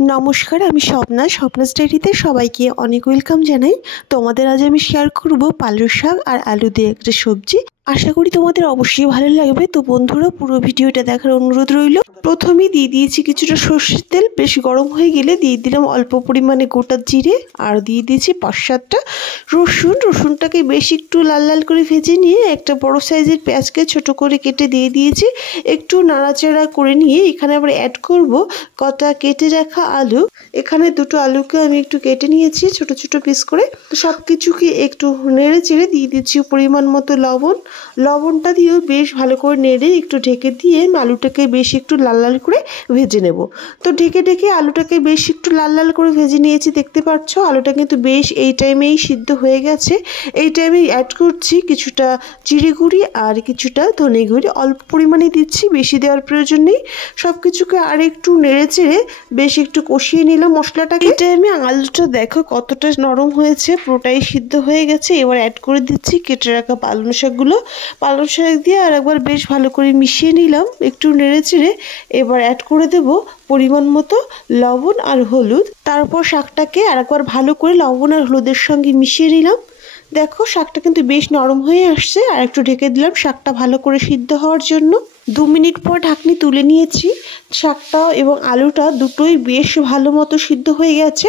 নমস্কার, আমি স্বপ্নাস ডায়েরিতে সবাইকে অনেক ওয়েলকাম জানাই। তোমাদের আজ আমি শেয়ার করব পালং শাক আর আলু দিয়ে একটা সবজি। আশা করি তোমাদের অবশ্যই ভালো লাগবে। তো বন্ধুরা, পুরো ভিডিওটা দেখার অনুরোধ রইল। প্রথমেই দিয়ে দিয়েছি কিছুটা সর্ষের তেল। বেশ গরম হয়ে গেলে দিয়ে দিলাম অল্প পরিমাণে গোটা জিরে, আর দিয়ে দিয়েছি 5-7টা রসুন। রসুনটাকে বেশ একটু লাল লাল করে ভেজে নিয়ে একটা বড় সাইজের পেঁয়াজকে ছোট করে কেটে দিয়ে দিয়েছি। একটু নাড়াচাড়া করে নিয়ে এখানে আবার অ্যাড করব কটা কেটে রাখা আলু। এখানে দুটো আলুকে আমি একটু কেটে নিয়েছি ছোট ছোট পিস করে। তো সব কিছুকে একটু নেড়ে চেড়ে দিয়ে দিচ্ছি পরিমাণ মতো লবণ। লবণটা দিয়েও বেশ ভালো করে নেড়ে একটু ঢেকে দিয়ে আলুটাকে বেশ একটু লাল লাল করে ভেজে নেব। তো ঢেকে ঢেকে আলুটাকে বেশ একটু লাল লাল করে ভেজে নিয়েছি। দেখতে পাচ্ছ আলুটা কিন্তু বেশ এই টাইমেই সিদ্ধ হয়ে গেছে। এই টাইমে অ্যাড করছি কিছুটা জিরে গুঁড়ি আর কিছুটা ধনে গুঁড়ি। অল্প পরিমাণে দিচ্ছি, বেশি দেওয়ার প্রয়োজন নেই। সব কিছুকে আর একটু নেড়ে চেড়ে বেশ একটু কষিয়ে নিলাম মশলাটাকে। এই টাইমে আলুটা দেখো কতটা নরম হয়েছে, পুরোটাই সিদ্ধ হয়ে গেছে। এবার অ্যাড করে দিচ্ছি কেটে রাখা পালং শাকগুলো। পালং শাক দিয়ে আর একবার বেশ ভালো করে মিশিয়ে নিলাম, একটু নেড়ে চেড়ে। এবার অ্যাড করে দেব পরিমাণ মতো লবণ আর হলুদ। তারপর শাকটাকে আর একবার ভালো করে লবণ আর হলুদের সঙ্গে মিশিয়ে নিলাম। দেখো শাকটা কিন্তু বেশ নরম হয়ে আসছে। আর একটু ঢেকে দিলাম শাকটা ভালো করে সিদ্ধ হওয়ার জন্য। 2 মিনিট পর ঢাকনি তুলে নিয়েছি। শাকটা এবং আলুটা দুটোই বেশ ভালো মতো সিদ্ধ হয়ে গেছে।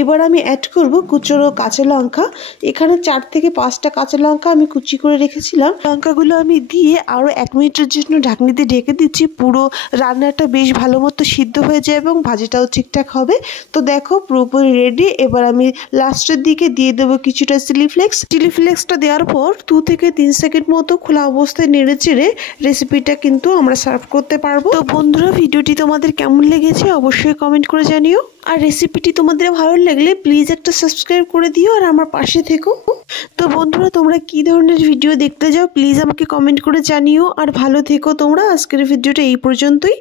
এবার আমি অ্যাড করব কুচনো কাঁচা লঙ্কা। এখানে 4 থেকে 5টা কাঁচা লঙ্কা আমি কুচি করে রেখেছিলাম। লঙ্কাগুলো আমি দিয়ে আরও 1 মিনিটের জন্য ঢাকনিতে ঢেকে দিচ্ছি। পুরো রান্নাটা বেশ ভালো মতো সিদ্ধ হয়ে যায় এবং ভাজিটাও ঠিকঠাক হবে। তো দেখো পুরোপুরি রেডি। এবার আমি লাস্টের দিকে দিয়ে দেবো কিছুটা চিলি ফ্লেক্সটা দেওয়ার পর 2 থেকে 3 সেকেন্ড মতো খোলা অবস্থায় নেড়ে চেড়ে রেসিপিটা কিন্তু আমরা সার্ভ করতে পারবো। তো বন্ধুরা, ভিডিওটি তোমাদের কেমন লেগেছে অবশ্যই কমেন্ট করে জানিও। আর রেসিপিটি তোমাদের ভালো লাগলে প্লিজ একটা সাবস্ক্রাইব করে দিও আর আমার পাশে থেকো। তো বন্ধুরা, তোমরা কি ধরনের ভিডিও দেখতে যাও প্লিজ আমাকে কমেন্ট করে জানিও। আর ভালো থেকো তোমরা। আজকের ভিডিওটা এই পর্যন্তই।